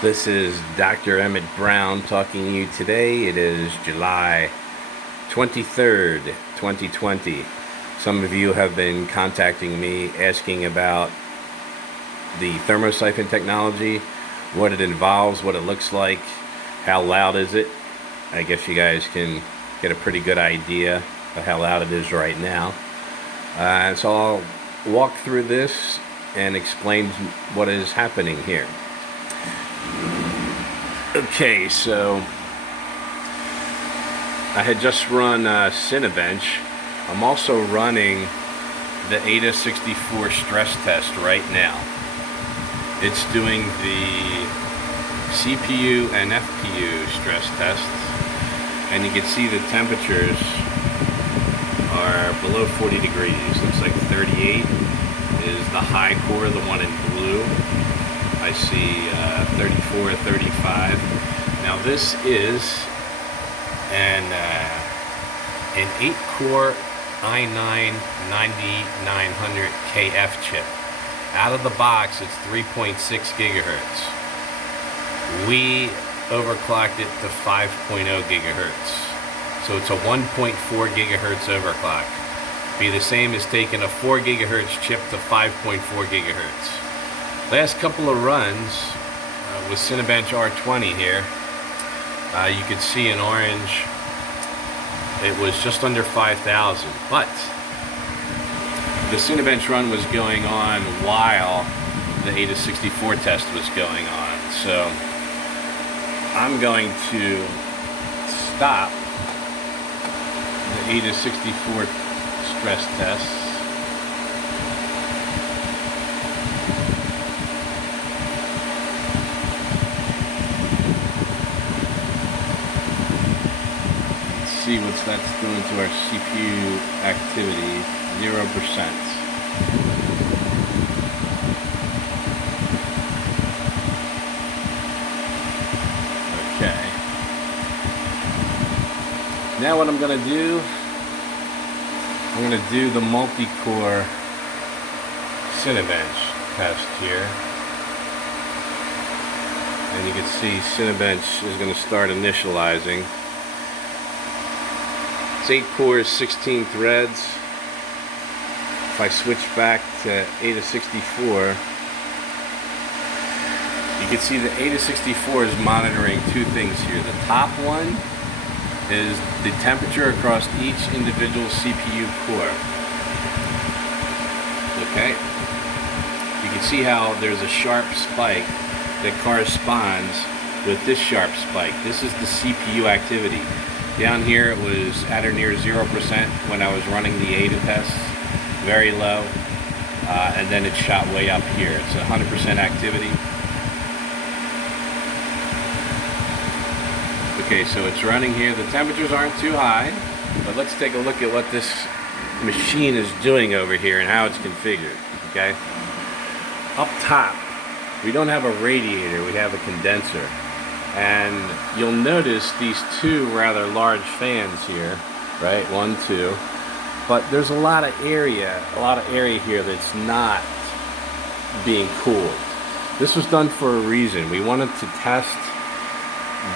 This is Dr. Emmett Brown talking to you today. It is July 23rd, 2020. Some of you have been contacting me asking about the Thermosyphon technology, what it involves, what it looks like, how loud is it. I guess you guys can get a pretty good idea of how loud it is right now. So I'll walk through this and explain what is happening here. Okay, so I had just run Cinebench. I'm also running the AIDA64 stress test right now. It's doing the CPU and FPU stress tests, and you can see the temperatures are below 40 degrees. Looks like 38 is the high core, the one in blue. I see 34, 35. Now this is an 8-core i9-9900KF chip. Out of the box, it's 3.6 gigahertz. We overclocked it to 5.0 gigahertz. So it's a 1.4 gigahertz overclock. Be the same as taking a 4 gigahertz chip to 5.4 gigahertz. Last couple of runs with Cinebench R20 here, you could see in orange it was just under 5,000, but the Cinebench run was going on while the AIDA64 test was going on. So I'm going to stop the AIDA64 stress tests. See what that's doing to our CPU activity. 0%. Okay. Now what I'm going to do, I'm going to do the multi-core Cinebench test here. And you can see Cinebench is going to start initializing. 8 cores, 16 threads. If I switch back to AIDA64, you can see the AIDA64 is monitoring two things here. The top one is the temperature across each individual CPU core. Okay? You can see how there's a sharp spike that corresponds with this sharp spike. This is the CPU activity. Down here it was at or near 0% when I was running the AIDA tests, very low, and then it shot way up here. It's 100% activity. Okay, so it's running here. The temperatures aren't too high, but let's take a look at what this machine is doing over here and how it's configured. Okay, up top, we don't have a radiator, we have a condenser. And you'll notice these two rather large fans here, right? 1, 2. But there's a lot of area here that's not being cooled. This was done for a reason. We wanted to test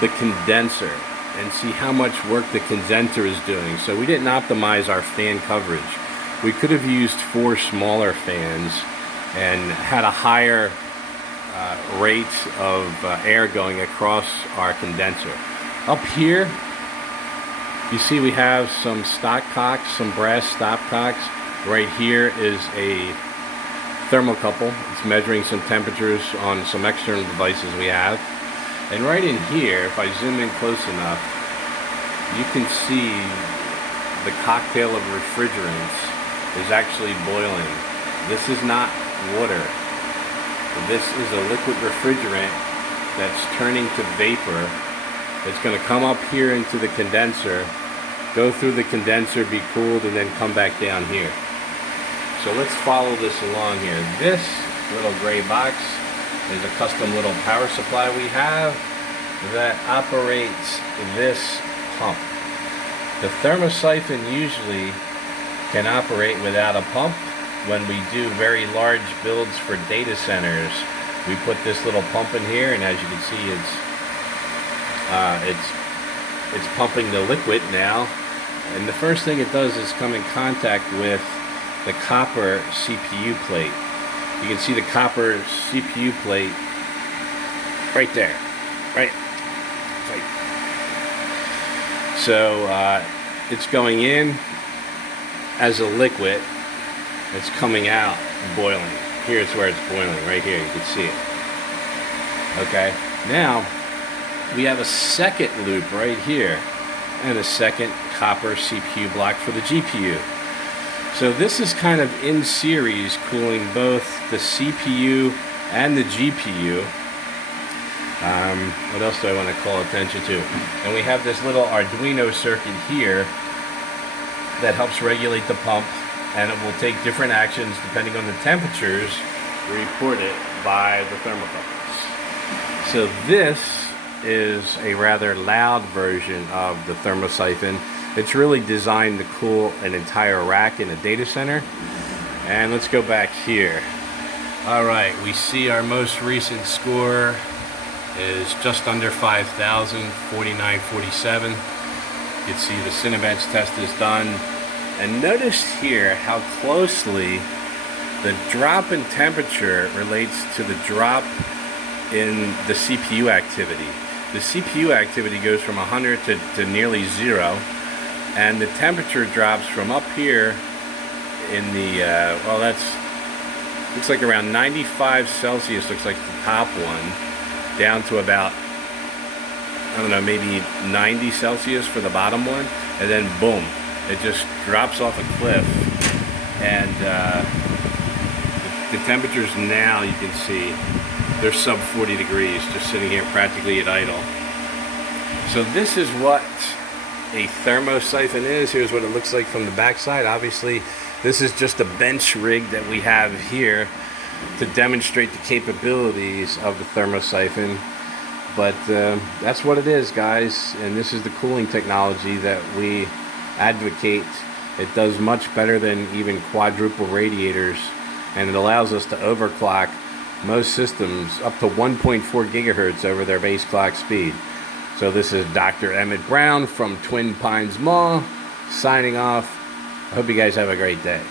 the condenser and see how much work the condenser is doing. So we didn't optimize our fan coverage. We could have used 4 smaller fans and had a higher rate of air going across our condenser. Up here, you see we have some stopcocks, some brass stopcocks. Right here is a thermocouple. It's measuring some temperatures on some external devices we have. And right in here, if I zoom in close enough, you can see the cocktail of refrigerants is actually boiling. This is not water. This is a liquid refrigerant that's turning to vapor. It's going to come up here into the condenser, go through the condenser, be cooled, and then come back down here. So let's follow this along here. This little gray box is a custom little power supply we have that operates this pump. The Thermosyphon usually can operate without a pump. When we do very large builds for data centers, We put this little pump in here, and as you can see, it's pumping the liquid now. And the first thing it does is come in contact with the copper CPU plate. You can see the copper CPU plate right there, right. So it's going in as a liquid. It's coming out boiling. Here's where it's boiling, right here. You can see it. Okay. Now we have a second loop right here, and a second copper CPU block for the GPU. So this is kind of in series, cooling both the CPU and the GPU. What else do I want to call attention to? And we have this little Arduino circuit here that helps regulate the pump, and it will take different actions depending on the temperatures reported by the thermocouples. So this is a rather loud version of the Thermosyphon. It's really designed to cool an entire rack in a data center. And let's go back here. Alright, we see our most recent score is just under 5,000, 49.47. You can see the Cinebench test is done. And notice here how closely the drop in temperature relates to the drop in the CPU activity. The CPU activity goes from 100 to nearly 0, and the temperature drops from up here in the, well, that's, looks like around 95 Celsius, looks like the top one, down to about, I don't know, maybe 90 Celsius for the bottom one, and then boom, it just drops off a cliff. And the temperatures now, you can see, they're sub 40 degrees, just sitting here practically at idle. So this is what a Thermosyphon is. Here's what it looks like from the backside. Obviously, this is just a bench rig that we have here to demonstrate the capabilities of the Thermosyphon. But that's what it is, guys. And this is the cooling technology that we advocate. It does much better than even quadruple radiators, and it allows us to overclock most systems up to 1.4 gigahertz over their base clock speed. So this is Dr. Emmett Brown from Twin Pines Mall signing off. I hope you guys have a great day.